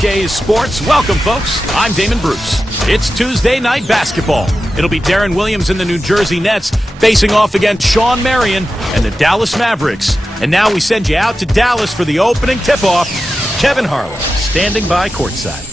2K Sports. Welcome, folks. I'm Damon Bruce. It's Tuesday night basketball. It'll be Darren Williams and the New Jersey Nets facing off against Shawn Marion and the Dallas Mavericks. And now we send you out to Dallas for the opening tip-off. Kevin Harlan standing by courtside.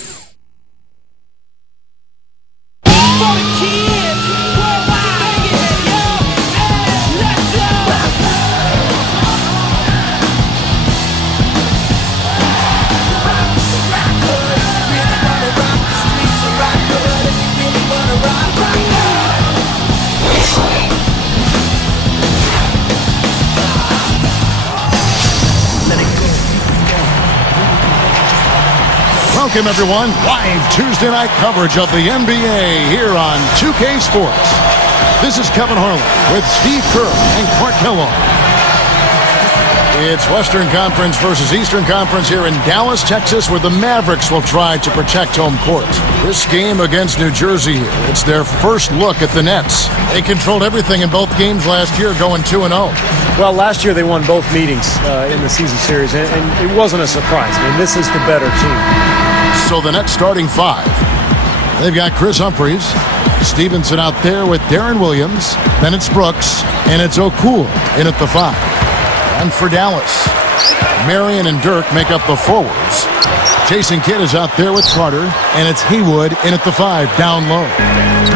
Welcome, everyone. Live Tuesday night coverage of the NBA here on 2K Sports. This is Kevin Harlan with Steve Kerr and Clark Kellogg. It's Western Conference versus Eastern Conference here in Dallas, Texas, where the Mavericks will try to protect home court. This game against New Jersey here, it's their first look at the Nets. They controlled everything in both games last year, going 2-0. Well, last year they won both meetings in the season series, and it wasn't a surprise. I mean, this is the better team. So the Nets starting five. They've got Chris Humphries, Stevenson out there with Darren Williams, then it's Brooks, and it's O'Kool in at the five. And for Dallas, Marion and Dirk make up the forwards. Jason Kidd is out there with Carter, and it's Haywood in at the five, down low.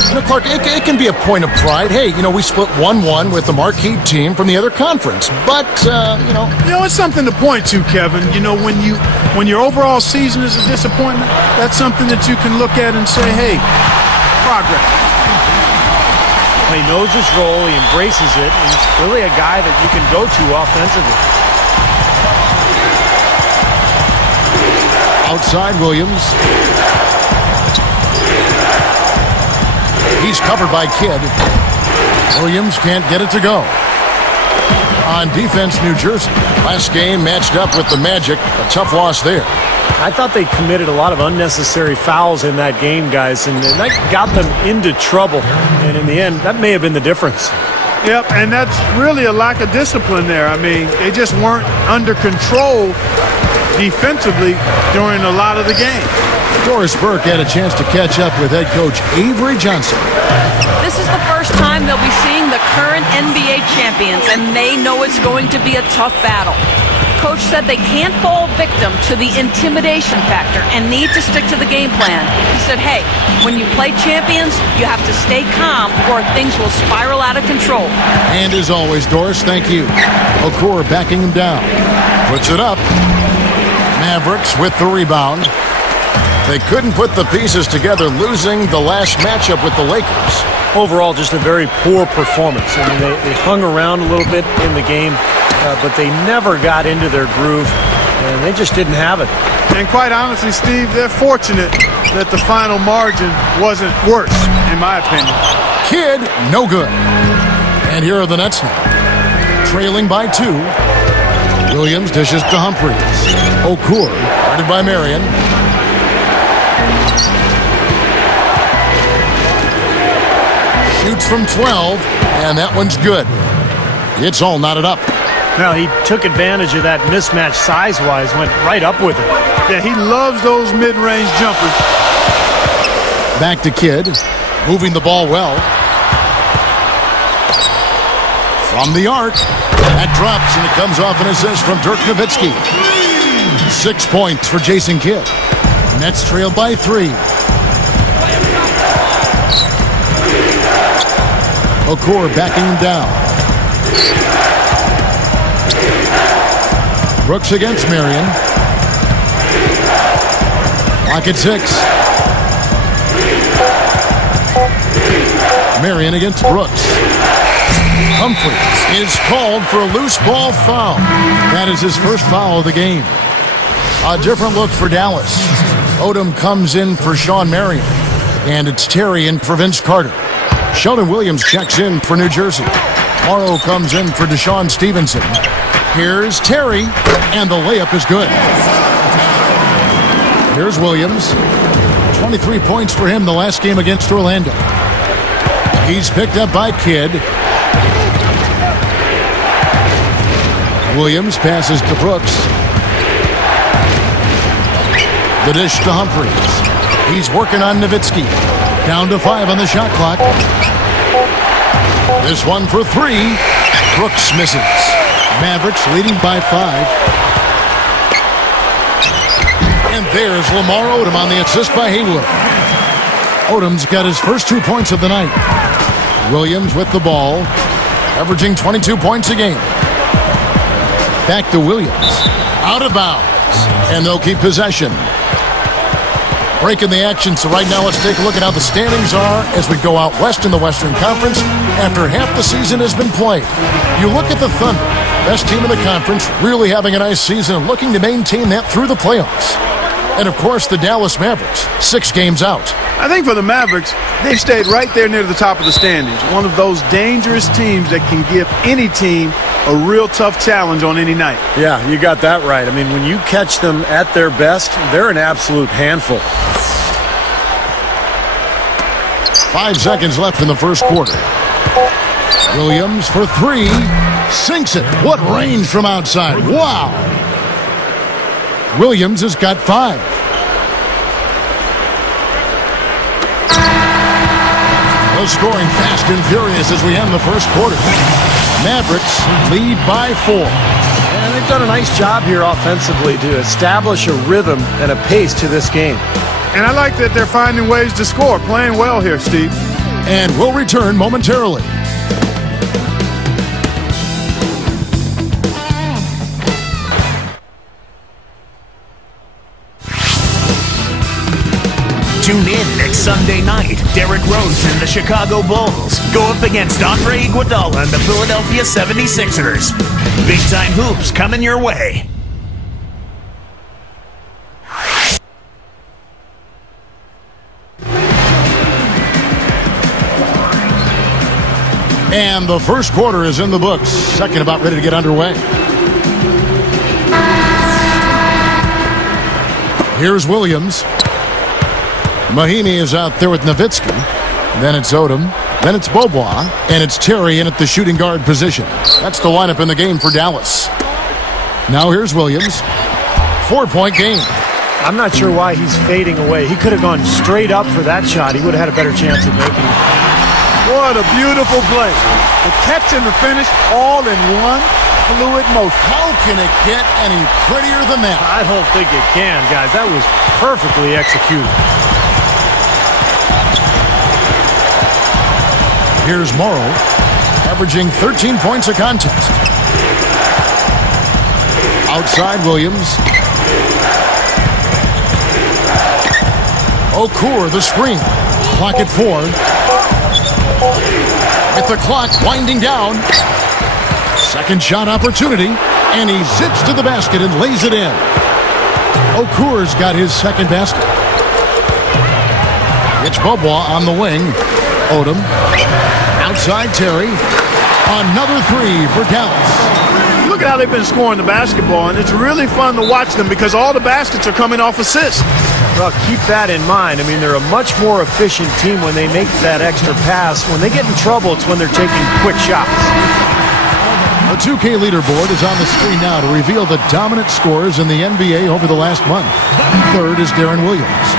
You know, Clark, it can be a point of pride. Hey, you know, we split 1-1 with the marquee team from the other conference. But, you know, it's something to point to, Kevin. You know, when your overall season is a disappointment, that's something that you can look at and say, hey, progress. He knows his role, he embraces it, and he's really a guy that you can go to offensively. Outside Williams. He's covered by Kidd. Williams can't get it to go. On defense, New Jersey. Last game matched up with the Magic. A tough loss there. I thought they committed a lot of unnecessary fouls in that game, guys, and that got them into trouble. And in the end, that may have been the difference. Yep, and that's really a lack of discipline there. I mean, they just weren't under control defensively during a lot of the game. Doris Burke had a chance to catch up with head coach Avery Johnson. This is the first time they'll be seeing the current NBA champions, and they know it's going to be a tough battle. Coach said they can't fall victim to the intimidation factor and need to stick to the game plan. He said, hey, when you play champions, you have to stay calm or things will spiral out of control. And as always, Doris, thank you. O'Kool backing him down. Puts it up. Mavericks with the rebound. They couldn't put the pieces together, losing the last matchup with the Lakers. Overall, just a very poor performance. I mean, they hung around a little bit in the game, but they never got into their groove, and they just didn't have it. And quite honestly, Steve, they're fortunate that the final margin wasn't worse, in my opinion. Kidd, no good. And here are the Nets now. Trailing by 2. Williams dishes to Humphries. O'Kool, guarded by Marion. Shoots from 12, and that one's good. It's all knotted up. Now, he took advantage of that mismatch size-wise, went right up with it. Yeah, he loves those mid-range jumpers. Back to Kidd, moving the ball well. From the arc, that drops, and it comes off an assist from Dirk Nowitzki. 6 points for Jason Kidd. Nets trailed by 3. O'Kool backing him down. Brooks against Marion. Clock at 6. Marion against Brooks. Humphries is called for a loose ball foul. That is his first foul of the game. A different look for Dallas. Odom comes in for Shawn Marion. And it's Terry in for Vince Carter. Sheldon Williams checks in for New Jersey. Morrow comes in for Deshaun Stevenson. Here's Terry, and the layup is good. Here's Williams. 23 points for him the last game against Orlando. He's picked up by Kidd. Williams passes to Brooks. The dish to Humphries. He's working on Nowitzki. Down to 5 on the shot clock. This one for 3. Brooks misses. Mavericks leading by 5. And there's Lamar Odom on the assist by Haywood. Odom's got his first 2 points of the night. Williams with the ball, averaging 22 points a game. Back to Williams. Out of bounds. And they'll keep possession. Breaking the action, so right now let's take a look at how the standings are as we go out west in the Western Conference after half the season has been played. You look at the Thunder, best team in the conference, really having a nice season and looking to maintain that through the playoffs. And, of course, the Dallas Mavericks, 6 games out. I think for the Mavericks, they've stayed right there near the top of the standings. One of those dangerous teams that can give any team a real tough challenge on any night. Yeah, you got that right. I mean, when you catch them at their best, they're an absolute handful. 5 seconds left in the first quarter. Williams for 3. Sinks it. What range from outside. Wow. Williams has got 5. No scoring fast and furious as we end the first quarter. Mavericks lead by 4. And they've done a nice job here offensively to establish a rhythm and a pace to this game. And I like that they're finding ways to score. Playing well here, Steve. And we'll return momentarily. Tune in next Sunday night. Derrick Rose and the Chicago Bulls go up against Andre Iguodala and the Philadelphia 76ers. Big-time hoops coming your way. And the first quarter is in the books. Second about ready to get underway. Here's Williams. Mahimi is out there with Nowitzki. Then it's Odom. Then it's Beaubois. And it's Terry in at the shooting guard position. That's the lineup in the game for Dallas. Now here's Williams. 4-point game. I'm not sure why he's fading away. He could have gone straight up for that shot. He would have had a better chance of making it. What a beautiful play. The catch and the finish all in one fluid motion. How can it get any prettier than that? I don't think it can, guys. That was perfectly executed. Here's Morrow, averaging 13 points a contest. Outside Williams. Okur, the screen. Clock at 4. With the clock winding down. Second shot opportunity. And he zips to the basket and lays it in. Okur's got his second basket. It's Beaubois on the wing. Odom. Outside Terry. Another 3 for Dallas. Look at how they've been scoring the basketball, and it's really fun to watch them because all the baskets are coming off assists. Well, keep that in mind. I mean, they're a much more efficient team when they make that extra pass. When they get in trouble, it's when they're taking quick shots. The 2K leaderboard is on the screen now to reveal the dominant scores in the NBA over the last month. Third is Deron Williams.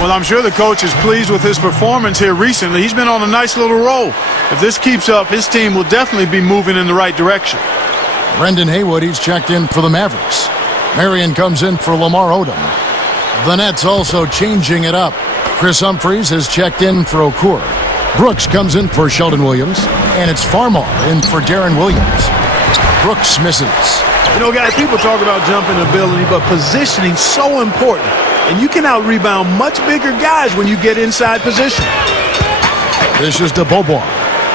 Well, I'm sure the coach is pleased with his performance here recently. He's been on a nice little roll. If this keeps up, his team will definitely be moving in the right direction. Brendan Haywood, he's checked in for the Mavericks. Marion comes in for Lamar Odom. The Nets also changing it up. Chris Humphries has checked in for Okur. Brooks comes in for Sheldon Williams. And it's Farmar in for Deron Williams. Brooks misses. You know, guys, people talk about jumping ability, but positioning so important. And you can out-rebound much bigger guys when you get inside position. This is to Beaubois.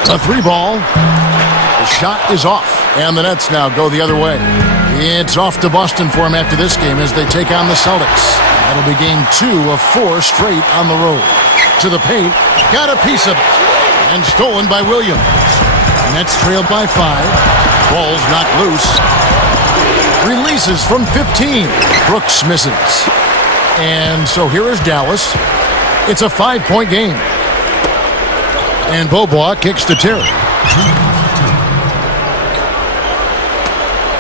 A 3-ball. The shot is off. And the Nets now go the other way. It's off to Boston for him after this game as they take on the Celtics. That'll be game 2 of 4 straight on the road. To the paint. Got a piece of it. And stolen by Williams. Nets trailed by 5. Ball's knocked loose. Releases from 15. Brooks misses. And so here is Dallas. It's a 5-point game. And Beaubois kicks to Terry.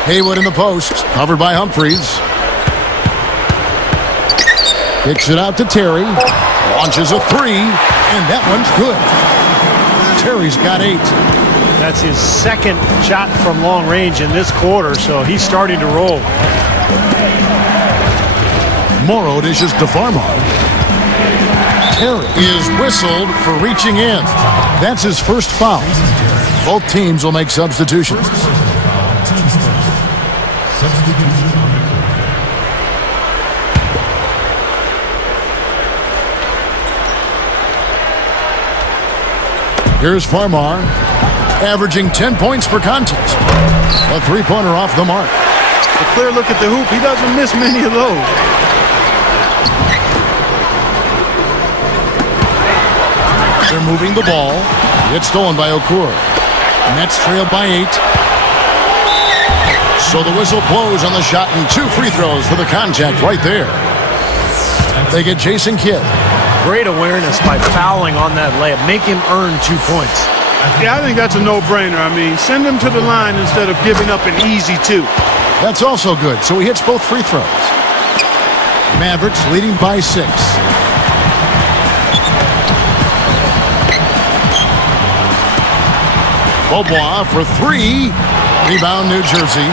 Haywood in the post, covered by Humphries. Kicks it out to Terry. Launches a three, and that one's good. Terry's got 8. That's his second shot from long range in this quarter, so he's starting to roll. Morrow dishes to Farmar. Terry is whistled for reaching in. That's his first foul. Both teams will make substitutions. Here's Farmar, averaging 10 points per contest. A three-pointer off the mark. A clear look at the hoop. He doesn't miss many of those. They're moving the ball. It's stolen by Okur. Nets trail by 8. So the whistle blows on the shot and 2 free throws for the contact right there. They get Jason Kidd. Great awareness by fouling on that layup. Make him earn 2 points. Yeah, I think that's a no-brainer. I mean, send him to the line instead of giving up an easy 2. That's also good, so he hits both free throws. Mavericks leading by 6. Beaubois for 3. Rebound, New Jersey.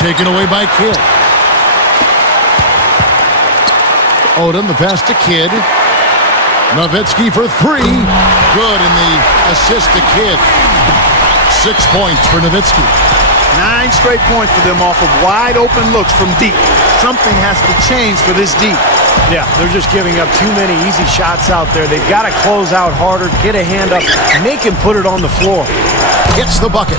Taken away by Kidd. Odom, the pass to Kidd. Nowitzki for 3. Good, and the assist to Kidd. 6 points for Nowitzki. 9 straight points for them off of wide open looks from deep. Something has to change for this deep. Yeah, they're just giving up too many easy shots out there. They've got to close out harder, get a hand up, make him put it on the floor. Hits the bucket.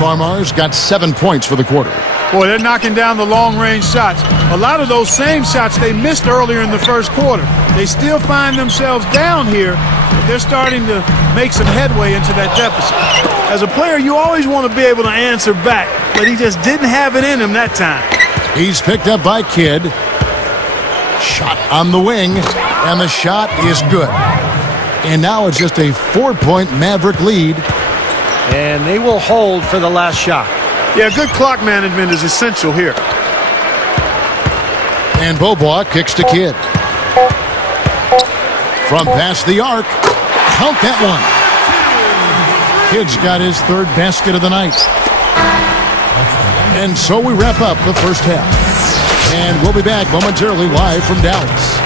Farmar's got 7 points for the quarter. Boy, they're knocking down the long-range shots. A lot of those same shots they missed earlier in the first quarter. They still find themselves down here, but they're starting to make some headway into that deficit. As a player, you always want to be able to answer back, but he just didn't have it in him that time. He's picked up by Kidd. Shot on the wing, and the shot is good. And now it's just a 4-point Maverick lead. And they will hold for the last shot. Yeah, good clock management is essential here. And Beaubois kicks to Kidd. From past the arc. Count that one. Kidd's got his 3rd basket of the night. And so we wrap up the first half. And we'll be back momentarily live from Dallas.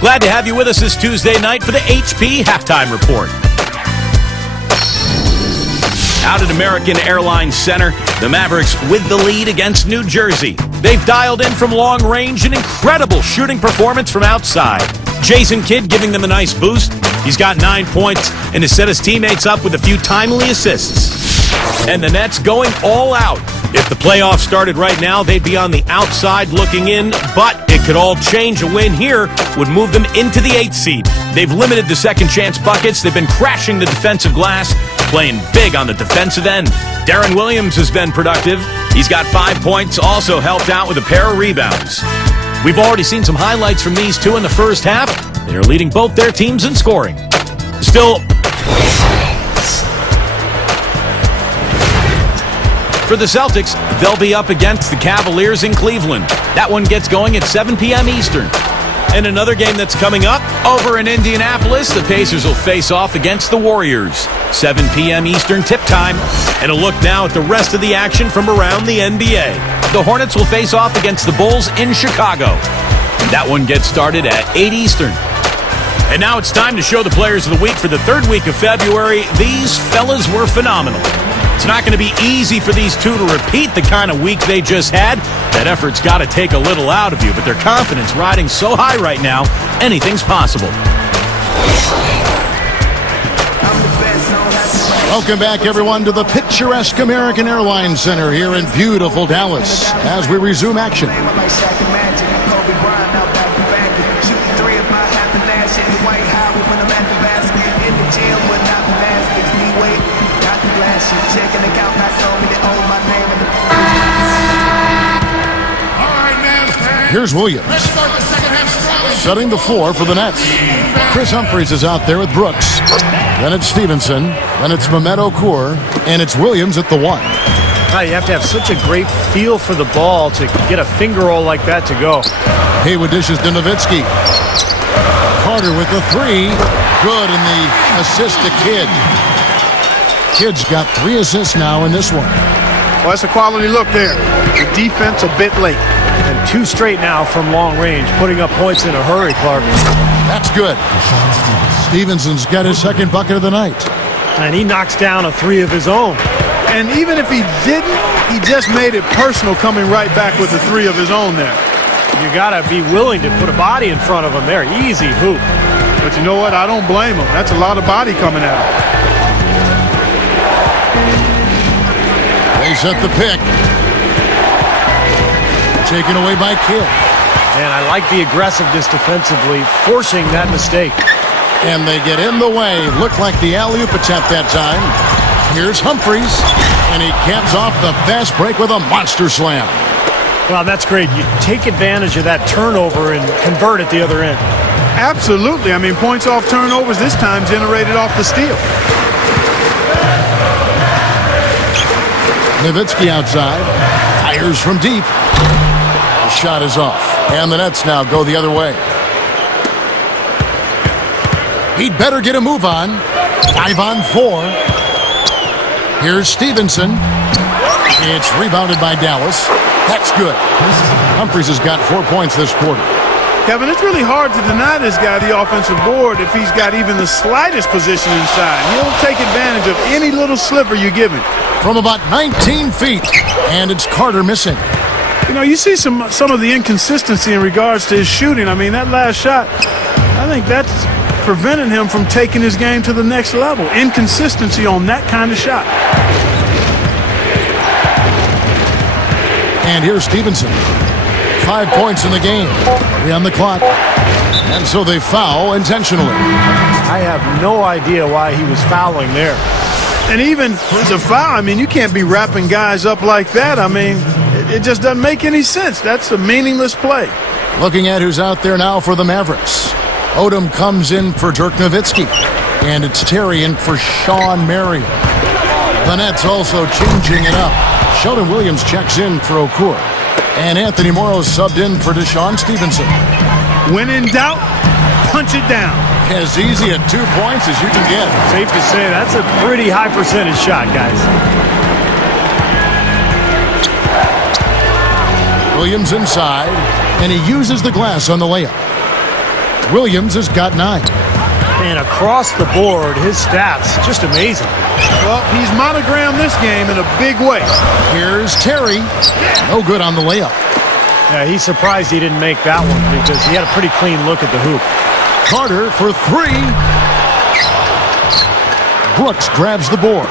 Glad to have you with us this Tuesday night for the HP Halftime Report. Out at American Airlines Center, the Mavericks with the lead against New Jersey. They've dialed in from long range, an incredible shooting performance from outside. Jason Kidd giving them a nice boost. He's got 9 points and has set his teammates up with a few timely assists. And the Nets going all out. If the playoffs started right now, they'd be on the outside looking in, but it could all change. A win here would move them into the 8th seed. They've limited the second chance buckets. They've been crashing the defensive glass, playing big on the defensive end. Deron Williams has been productive. He's got 5 points, also helped out with a pair of rebounds. We've already seen some highlights from these two in the first half. They are leading both their teams in scoring. Still, for the Celtics, they'll be up against the Cavaliers in Cleveland. That one gets going at 7 p.m. Eastern. And another game that's coming up over in Indianapolis, the Pacers will face off against the Warriors. 7 p.m. Eastern tip time. And a look now at the rest of the action from around the NBA. The Hornets will face off against the Bulls in Chicago. That one gets started at 8 Eastern. And now it's time to show the players of the week for the 3rd week of February. These fellas were phenomenal. It's not going to be easy for these two to repeat the kind of week they just had. That effort's got to take a little out of you, but their confidence riding so high right now, anything's possible. Welcome back, everyone, to the picturesque American Airlines Center here in beautiful Dallas as we resume action. Here's Williams. Setting the floor for the Nets. Chris Humphries is out there with Brooks. Then it's Stevenson. Then it's Mehmet Okur. And it's Williams at the 1. You have to have such a great feel for the ball to get a finger roll like that to go. Haywood dishes to Nowitzki. Carter with the three. Good, and the assist to Kidd. Kidd's got 3 assists now in this one. Well, that's a quality look there. The defense a bit late. And 2 straight now from long range, putting up points in a hurry, Clark. That's good. Stevenson's got his second bucket of the night. And he knocks down a 3 of his own. And even if he didn't, he just made it personal coming right back with a 3 of his own there. You got to be willing to put a body in front of him there. Easy hoop. But you know what? I don't blame him. That's a lot of body coming at him. They set the pick. Taken away by Kidd. And I like the aggressiveness defensively, forcing that mistake. And they get in the way. Looked like the alley-oop attempt that time. Here's Humphries. And he caps off the fast break with a monster slam. Well, that's great. You take advantage of that turnover and convert at the other end. Absolutely. I mean, points off turnovers this time generated off the steal. Nowitzki outside. Fires from deep. The shot is off. And the Nets now go the other way. He'd better get a move on. 5 on 4. Here's Stevenson. It's rebounded by Dallas. That's good. Humphries has got 4 points this quarter. Kevin, it's really hard to deny this guy the offensive board if he's got even the slightest position inside. He'll take advantage of any little sliver you give him. From about 19 feet, and it's Carter missing. You know, you see some of the inconsistency in regards to his shooting. I mean, that last shot, I think that's preventing him from taking his game to the next level. Inconsistency on that kind of shot. And here's Stevenson. 5 points in the game. 3 on the clock. And so they foul intentionally. I have no idea why he was fouling there. And even the foul, I mean, you can't be wrapping guys up like that. I mean, it just doesn't make any sense. That's a meaningless play. Looking at who's out there now for the Mavericks. Odom comes in for Dirk Nowitzki. And it's Terry in for Sean Marion. The Nets also changing it up. Sheldon Williams checks in for Okur. And Anthony Morrow subbed in for Deshaun Stevenson. When in doubt, punch it down. As easy at 2 points as you can get. Safe to say that's a pretty high percentage shot, guys. Williams inside, and he uses the glass on the layup. Williams has got 9. And across the board, his stats, just amazing. Well, he's monogrammed this game in a big way. Here's Terry. No good on the layup. Yeah, he's surprised he didn't make that one because he had a pretty clean look at the hoop. Carter for 3. Brooks grabs the board.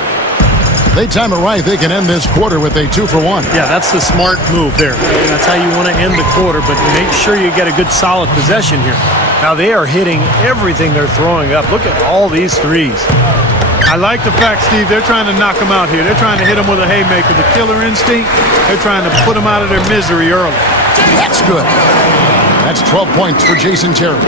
They time it right. They can end this quarter with a 2 for 1. Yeah, that's the smart move there. That's how you want to end the quarter, but make sure you get a good solid possession here. Now they are hitting everything they're throwing up. Look at all these threes. I like the fact, Steve, they're trying to knock him out here. They're trying to hit him with a haymaker. The killer instinct, they're trying to put him out of their misery early. That's good. That's 12 points for Jason Terry.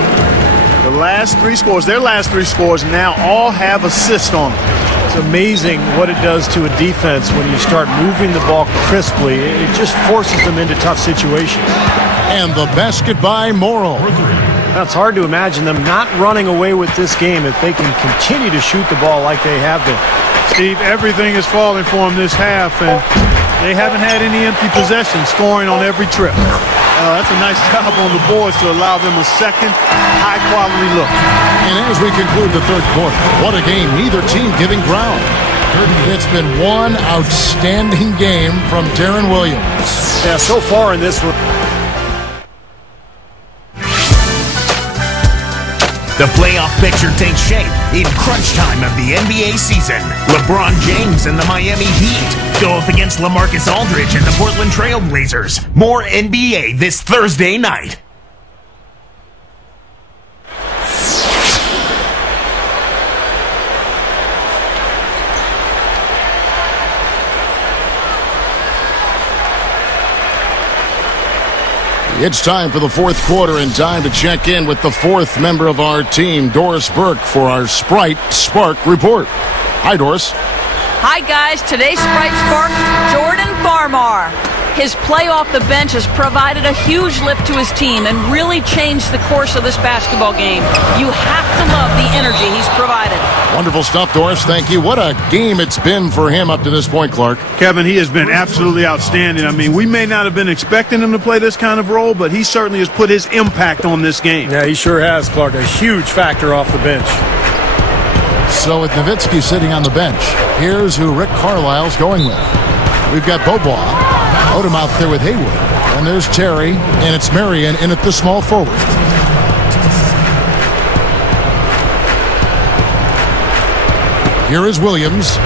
The last 3 scores, their last 3 scores now all have assists on them. It's amazing what it does to a defense when you start moving the ball crisply. It just forces them into tough situations. And the basket by Morrow. Now, it's hard to imagine them not running away with this game if they can continue to shoot the ball like they have been. Steve, everything is falling for them this half, and they haven't had any empty possessions, scoring on every trip. That's a nice job on the boards to allow them a second high-quality look. And as we conclude the third quarter, what a game. Neither team giving ground. It's been one outstanding game from Deron Williams. Yeah, so far in this one. The playoff picture takes shape in crunch time of the NBA season. LeBron James and the Miami Heat go up against LaMarcus Aldridge and the Portland Trail Blazers. More NBA this Thursday night. It's time for the fourth quarter and time to check in with the fourth member of our team, Doris Burke, for our Sprite Spark report. Hi, Doris. Hi, guys. Today's Sprite Spark, Jordan Farmar. His play off the bench has provided a huge lift to his team and really changed the course of this basketball game. You have to love the energy he's provided. Wonderful stuff, Doris. Thank you. What a game it's been for him up to this point, Clark. Kevin, he has been absolutely outstanding. I mean, we may not have been expecting him to play this kind of role, but he certainly has put his impact on this game. Yeah, he sure has, Clark. A huge factor off the bench. So with Nowitzki sitting on the bench, here's who Rick Carlisle's going with. We've got Beaubois, Odom out there with Haywood, and there's Terry, and it's Marion in at the small forward. Here is Williams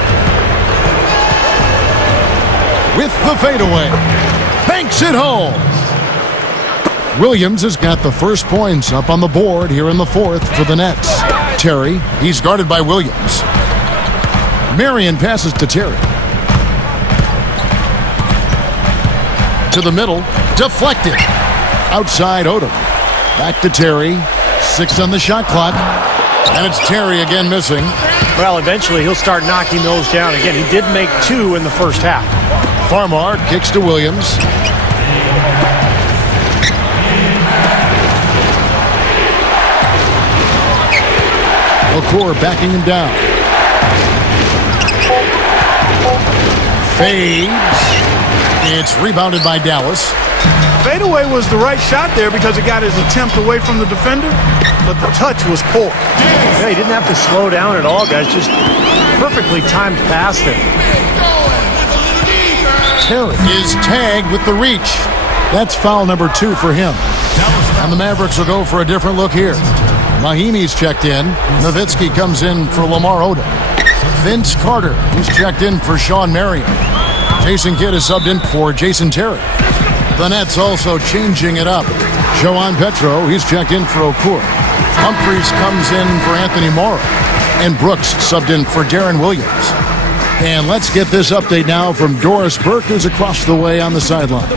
with the fadeaway. Banks it home. Williams has got the first points up on the board here in the fourth for the Nets. Terry, he's guarded by Williams. Marion passes to Terry. To the middle, deflected. Outside Odom. Back to Terry. 6 on the shot clock. And it's Terry again missing. Well, eventually he'll start knocking those down again. He did make 2 in the first half. Farmar kicks to Williams. Okur backing him down. Fades. It's rebounded by Dallas. Fadeaway was the right shot there because it got his attempt away from the defender, but the touch was poor. Yeah, he didn't have to slow down at all, guys. Just perfectly timed pass there. Terry is tagged with the reach. That's foul number 2 for him. And the Mavericks will go for a different look here. Mahimi's checked in. Nowitzki comes in for Lamar Odom. Vince Carter, he's checked in for Sean Marion. Jason Kidd is subbed in for Jason Terry. The Nets also changing it up. Joan Petro, he's checked in for Okur. Humphreys comes in for Anthony Morrow. And Brooks subbed in for Darren Williams. And let's get this update now from Doris Burke, who's across the way on the sideline.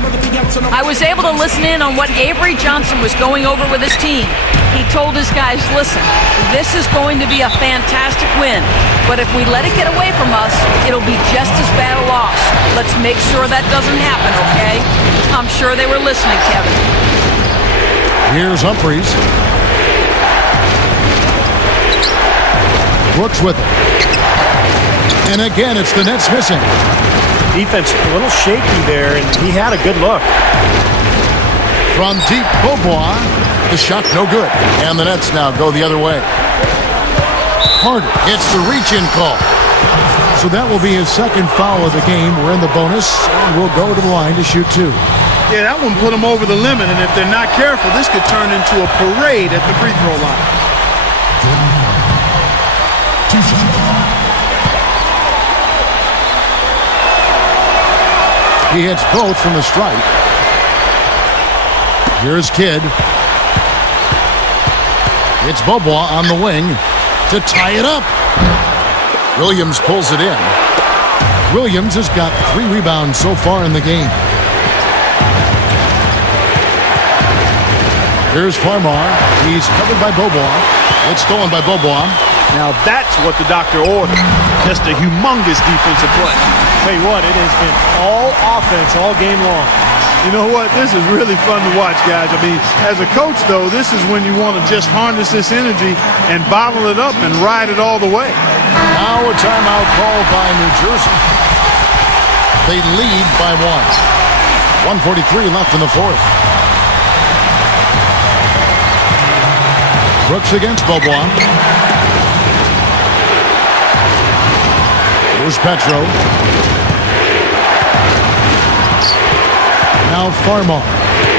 I was able to listen in on what Avery Johnson was going over with his team. He told his guys, listen, this is going to be a fantastic win, but if we let it get away from us, it'll be just as bad a loss. Let's make sure that doesn't happen, okay? I'm sure they were listening, Kevin. Here's Humphreys. Brooks with it. And again, it's the Nets missing. Defense a little shaky there, and he had a good look. From deep, Beaubois. The shot no good. And the Nets now go the other way. Carter gets the reach-in call. So that will be his second foul of the game. We're in the bonus, and we'll go to the line to shoot 2. Yeah, that one put them over the limit, and if they're not careful, this could turn into a parade at the free throw line. He hits both from the stripe. Here's Kidd. It's Beaubois on the wing to tie it up. Williams pulls it in. Williams has got 3 rebounds so far in the game. Here's Farmar. He's covered by Beaubois. It's stolen by Beaubois. Now that's what the doctor ordered. Just a humongous defensive play. Tell you what, it has been all offense all game long. You know what? This is really fun to watch, guys. I mean, as a coach, though, this is when you want to just harness this energy and bottle it up and ride it all the way. Now a timeout called by New Jersey. They lead by 1. 1:43 left in the fourth. Brooks against Beaubois. Here's Petro. Now Farmar.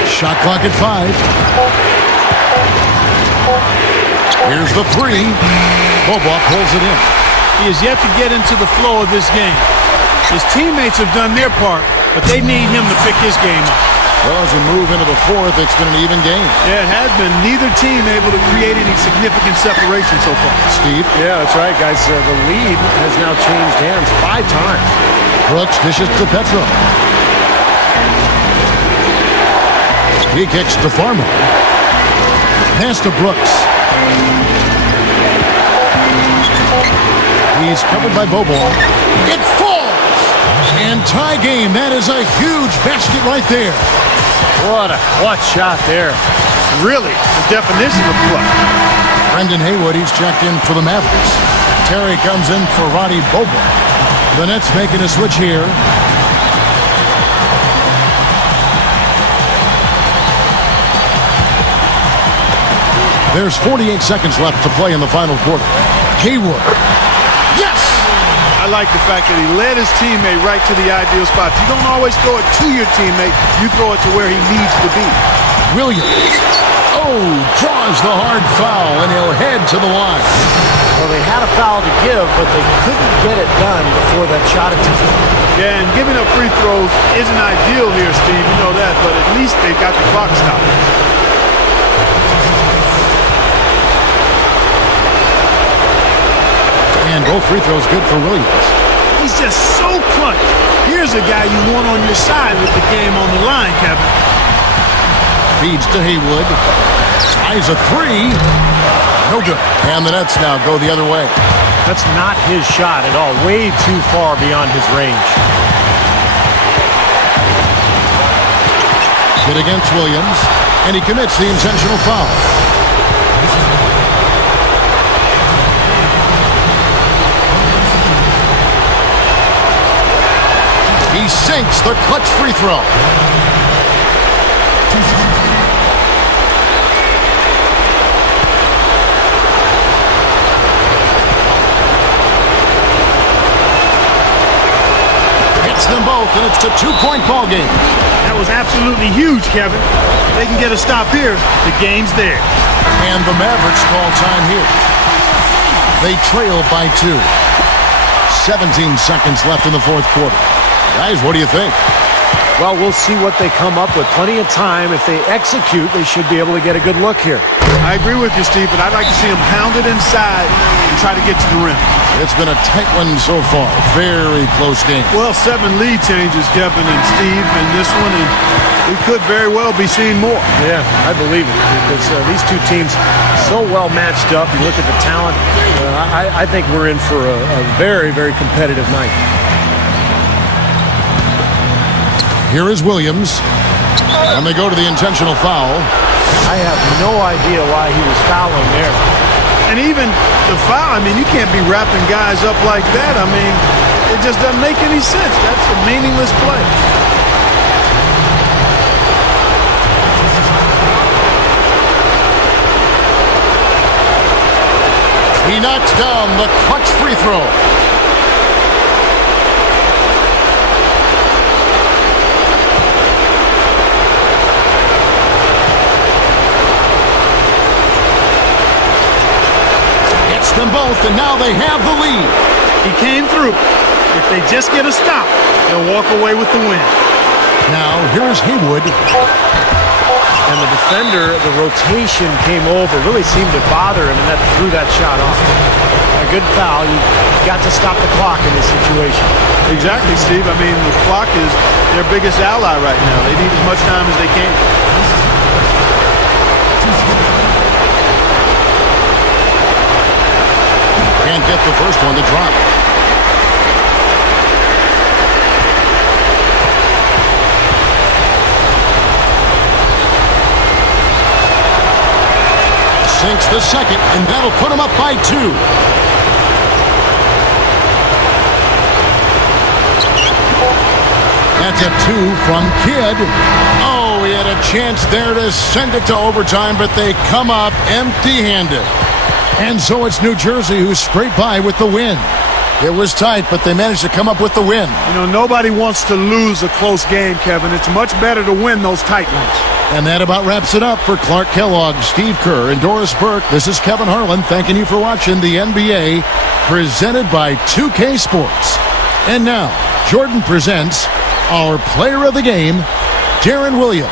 Shot clock at 5. Here's the 3. Beaubois pulls it in. He has yet to get into the flow of this game. His teammates have done their part, but they need him to pick his game up. Well, as we move into the fourth, it's been an even game. Yeah, it has been. Neither team able to create any significant separation so far. Steve? Yeah, that's right, guys. The lead has now changed hands 5 times. Brooks dishes to Petro. He kicks to Farmar. Pass to Brooks. He's covered by Beaubois. It falls! And tie game. That is a huge basket right there. What a clutch shot there. Really, the definition of clutch. Brendan Haywood, he's checked in for the Mavericks. Terry comes in for Roddy Bobo. The Nets making a switch here. There's 48 seconds left to play in the final quarter. Haywood. Yes! I like the fact that he led his teammate right to the ideal spot. You don't always throw it to your teammate. You throw it to where he needs to be. Williams. Oh, draws the hard foul, and he'll head to the line. Well, they had a foul to give, but they couldn't get it done before that shot attempt. Yeah, and giving up free throws isn't ideal here, Steve. You know that, but at least they've got the clock stopped. And both free throws good for Williams. He's just so clutch. Here's a guy you want on your side with the game on the line, Kevin. Feeds to Haywood. Ties a three. No good. And the Nets now go the other way. That's not his shot at all. Way too far beyond his range. Hit against Williams. And he commits the intentional foul. He sinks the clutch free throw. Hits them both, and it's a two-point ball game. That was absolutely huge, Kevin. They can get a stop here. The game's there. And the Mavericks call time here. They trail by 2. 17 seconds left in the fourth quarter. Guys, what do you think? Well, we'll see what they come up with. Plenty of time. If they execute, they should be able to get a good look here. I agree with you, Steve, but I'd like to see them pound it inside and try to get to the rim. It's been a tight one so far. Very close game. Well, 7 lead changes, Kevin and Steve, in this one, and we could very well be seeing more. Yeah, I believe it, because these two teams so well matched up. You look at the talent. I think we're in for a very, very competitive night. Here is Williams. And they go to the intentional foul. I have no idea why he was fouling there. And even the foul, I mean, you can't be wrapping guys up like that. I mean, it just doesn't make any sense. That's a meaningless play. He knocks down the clutch free throw. Them both, and now they have the lead. He came through. If they just get a stop, they'll walk away with the win. Now, here's Haywood. And the defender, the rotation came over, really seemed to bother him, and that threw that shot off. A good foul. You've got to stop the clock in this situation. Exactly, Steve. I mean, the clock is their biggest ally right now. They need as much time as they can. Can't get the first one to drop. Sinks the second, and that'll put him up by 2. That's a 2 from Kidd. Oh, he had a chance there to send it to overtime, but they come up empty-handed. And so it's New Jersey who scraped by with the win. It was tight, but they managed to come up with the win. You know, nobody wants to lose a close game, Kevin. It's much better to win those tight ones. And that about wraps it up for Clark Kellogg, Steve Kerr, and Doris Burke. This is Kevin Harlan thanking you for watching the NBA presented by 2K Sports. And now, Jordan presents our player of the game, Deron Williams.